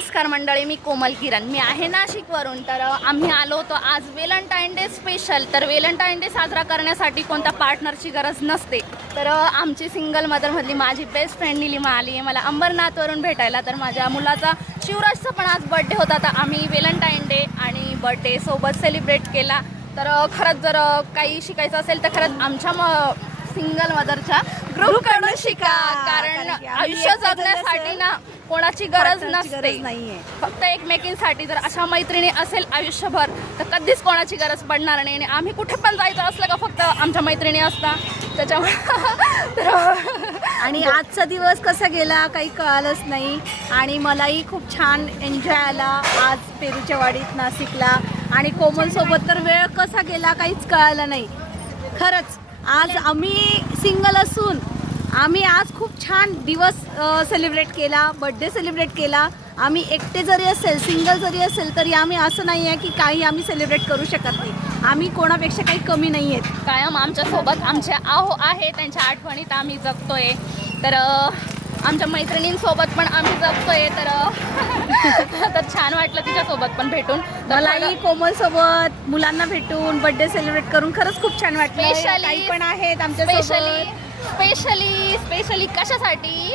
नमस्कार मंडळी, मी कोमल किरण, मी आहे नाशिकवरून. तर आम्ही आलो होतो आज व्हॅलेंटाईन डे स्पेशल. तर व्हॅलेंटाईन डे साजरा करण्यासाठी कोणत्या पार्टनरची गरज नसते. तर आमची सिंगल मदरमधली माझी बेस्ट फ्रेंड निलिमा आली आहे मला अंबरनाथवरून भेटायला. तर माझ्या मुलाचा शिवराजचा पण आज बर्थडे होता. तर आम्ही व्हॅलेंटाईन डे आणि बर्थडे सोबत सेलिब्रेट केला. तर खरंच जर काही शिकायचं असेल तर खरंच आमच्या सिंगल मदरच्या ग्रुपकडून शिका. कारण आयुष्य जगण्यासाठी ना कोणाची गरज नसते, फक्त एकमेकींसाठी. जर अशा मैत्रिणी असेल आयुष्यभर तर कधीच कोणाची गरज पडणार नाही. आणि आम्ही कुठे पण जायचं असलं का फक्त आमच्या मैत्रिणी असतात त्याच्यामुळे. आणि आजचा दिवस कसा गेला काही कळालंच नाही. आणि मलाही खूप छान एन्जॉय आला आज पेरूच्या वाडीत नाशिकला. आणि कोमलसोबत तर वेळ कसा गेला काहीच कळालं नाही. खरंच आज आम्ही सिंगल असून आम्ही आज खूप छान दिवस सेलिब्रेट केला, बर्थडे सेलिब्रेट केला. आम्ही एकटे जरी असेल, सिंगल जरी असेल तरी आम्ही असं नाही आहे की काही आम्ही सेलिब्रेट करू शकत नाही. आम्ही कोणापेक्षा काही कमी नाही आहेत. कायम आमच्यासोबत आमचे आहे, त्यांच्या आठवणीत आम्ही जगतोय. तर आमच्या मैत्रिणींसोबत पण आम्ही जगतोय. तर छान वाटलं तिच्यासोबत पण भेटून. मलाही कोमलसोबत मुलांना भेटून बर्थडे सेलिब्रेट करून खरंच खूप छान वाटलं. काही पण आहेत आमच्या स्पेशली कशासाठी?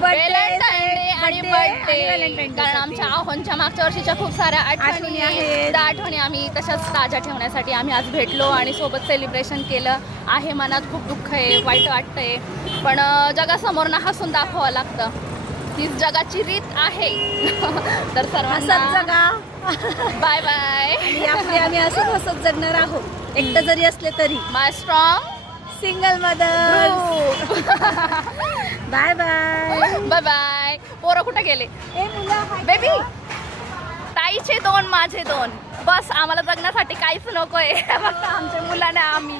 व्हॅलेंटाईन डे आणि बर्थडे. कारण आमच्या आहोंच्या मागच्या वर्षीच्या खूप साऱ्या आठवणी आहेत. त्या आठवणी आम्ही तशाच ताज्या ठेवण्यासाठी आम्ही आज भेटलो आणि सोबत सेलिब्रेशन केलं आहे. मनात खूप दुःख आहे, वाईट वाटतंय, पण जगासमोर ना हसून दाखवावं लागतं. हीच जगाची रीत आहे. तर सर्वांना जगा. Bye bye. आम्ही असंच हसत जगणार आहोत एकटं जरी असले तरी. My strong single mother. Bye bye. Bye bye. पोरं कुठे गेले? बेबी, ताईचे दोन, माझे दोन, बस. आम्हाला जगण्यासाठी काहीच नकोय, फक्त आमच्या मुलाने आम्ही.